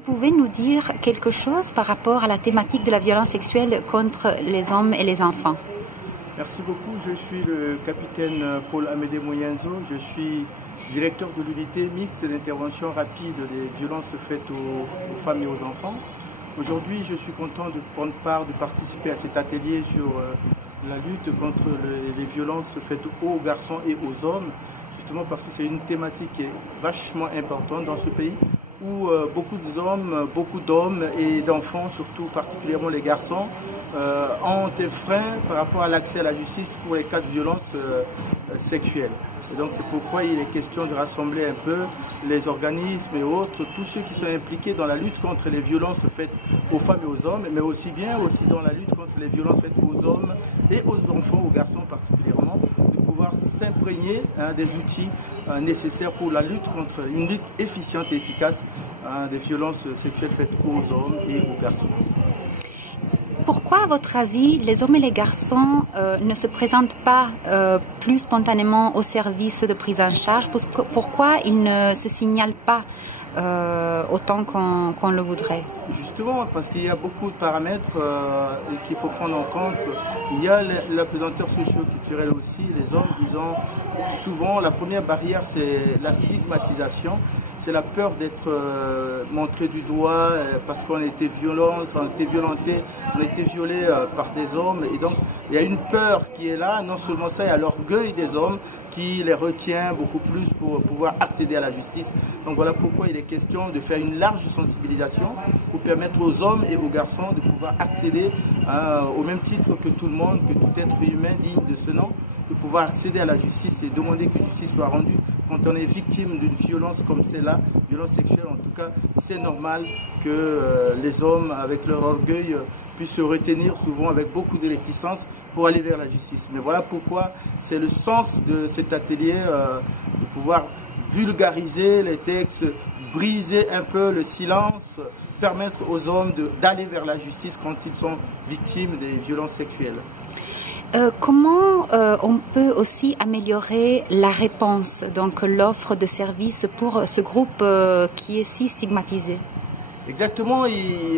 Vous pouvez nous dire quelque chose par rapport à la thématique de la violence sexuelle contre les hommes et les enfants? Merci beaucoup. Je suis le capitaine Paul Amédée Moyenzo. Je suis directeur de l'unité mixte d'intervention rapide des violences faites aux femmes et aux enfants. Aujourd'hui, je suis content de prendre part, de participer à cet atelier sur la lutte contre les violences faites aux garçons et aux hommes, justement parce que c'est une thématique qui est vachement importante dans ce pays, où beaucoup d'hommes et d'enfants, surtout particulièrement les garçons, ont des freins par rapport à l'accès à la justice pour les cas de violence sexuelle. Et donc c'est pourquoi il est question de rassembler un peu les organismes et autres, tous ceux qui sont impliqués dans la lutte contre les violences faites aux femmes et aux hommes, mais aussi dans la lutte contre les violences faites aux hommes et aux enfants, aux garçons particulièrement, de pouvoir s'imprégner des outils nécessaires pour la lutte contre une lutte efficiente et efficace des violences sexuelles faites aux hommes et aux garçons. Pourquoi, à votre avis, les hommes et les garçons ne se présentent pas plus spontanément au service de prise en charge? Pourquoi ils ne se signalent pas autant qu'on le voudrait? Justement, parce qu'il y a beaucoup de paramètres qu'il faut prendre en compte. Il y a l'apesanteur socio-culturelle aussi. Les hommes, ils ont souvent, la première barrière, c'est la stigmatisation. C'est la peur d'être montré du doigt parce qu'on a été violenté, on a été violé par des hommes. Et donc, il y a une peur qui est là. Non seulement ça, il y a l'orgueil des hommes qui les retient beaucoup plus pour pouvoir accéder à la justice. Donc voilà pourquoi il est question de faire une large sensibilisation pour permettre aux hommes et aux garçons de pouvoir accéder au même titre que tout le monde, que tout être humain digne de ce nom, de pouvoir accéder à la justice et demander que justice soit rendue quand on est victime d'une violence comme celle-là, violence sexuelle en tout cas. C'est normal que les hommes, avec leur orgueil, puissent se retenir souvent avec beaucoup de réticence pour aller vers la justice. Mais voilà pourquoi c'est le sens de cet atelier, de pouvoir vulgariser les textes, briser un peu le silence, permettre aux hommes d'aller vers la justice quand ils sont victimes des violences sexuelles. Comment on peut aussi améliorer la réponse, donc l'offre de services pour ce groupe qui est si stigmatisé? Exactement,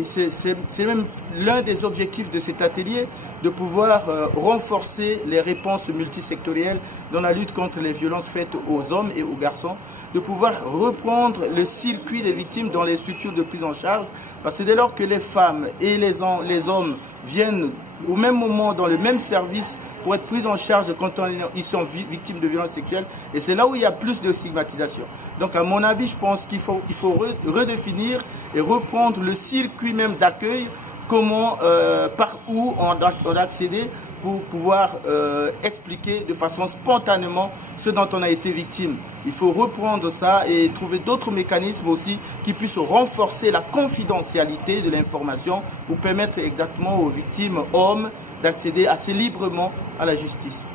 c'est même l'un des objectifs de cet atelier, de pouvoir renforcer les réponses multisectorielles dans la lutte contre les violences faites aux hommes et aux garçons, de pouvoir reprendre le circuit des victimes dans les structures de prise en charge, parce que dès lors que les femmes et les hommes viennent au même moment dans le même service pour être pris en charge quand ils sont victimes de violences sexuelles, et c'est là où il y a plus de stigmatisation. Donc à mon avis, je pense qu'il faut redéfinir et reprendre le circuit même d'accueil, comment, par où on doit accéder pour pouvoir expliquer de façon spontanément ce dont on a été victime. Il faut reprendre ça et trouver d'autres mécanismes aussi qui puissent renforcer la confidentialité de l'information pour permettre exactement aux victimes hommes d'accéder assez librement à la justice.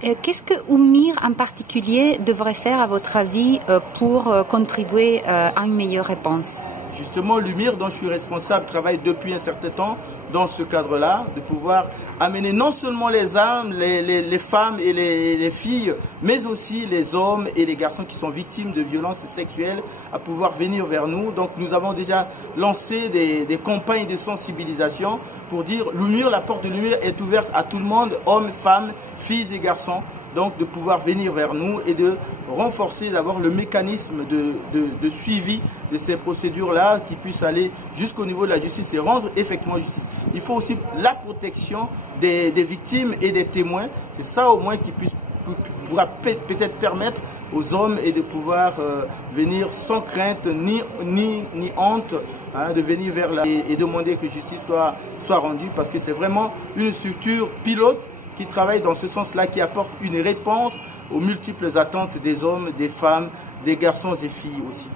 Qu'est-ce que Oumir en particulier devrait faire à votre avis pour contribuer à une meilleure réponse? Justement, l'UMIR dont je suis responsable travaille depuis un certain temps dans ce cadre-là, de pouvoir amener non seulement les âmes, les femmes et les filles, mais aussi les hommes et les garçons qui sont victimes de violences sexuelles à pouvoir venir vers nous. Donc nous avons déjà lancé des campagnes de sensibilisation pour dire l'UMIR, la porte de l'UMIR est ouverte à tout le monde, hommes, femmes, filles et garçons. Donc de pouvoir venir vers nous et de renforcer d'abord le mécanisme de suivi de ces procédures-là qui puissent aller jusqu'au niveau de la justice et rendre effectivement justice. Il faut aussi la protection des victimes et des témoins. C'est ça au moins qui pourra peut-être permettre aux hommes et de pouvoir venir sans crainte ni honte, de venir vers et demander que justice soit rendue, parce que c'est vraiment une structure pilote qui travaille dans ce sens-là, qui apporte une réponse aux multiples attentes des hommes, des femmes, des garçons et filles aussi.